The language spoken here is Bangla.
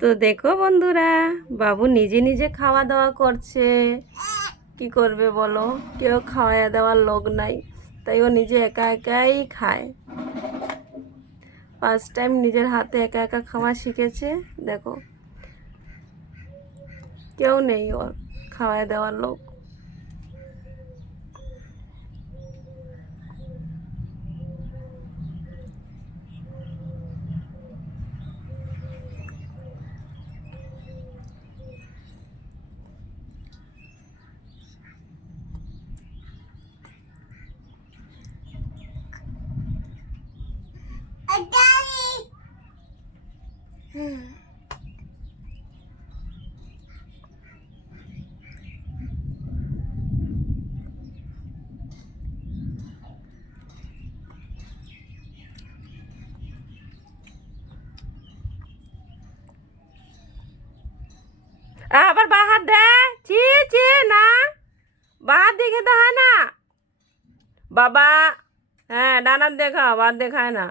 তো দেখো বন্ধুরা, বাবু নিজে নিজে খাওয়া দাওয়া করছে। কি করবে বলো, কেউ খাওয়া দেওয়ার লোক নাই, তাই ও নিজে একা একাই খায়। ফার্স্ট টাইম নিজের হাতে একা একা খাওয়া শিখেছে। দেখো, কেউ নেই ওর খাওয়া দেওয়ার লোক। আবার বাহার দেয়, চি চি না, বাহার দিয়ে খেতে হয় না বাবা। হ্যাঁ, ডানার দেখাও, বাদ দেখায় না।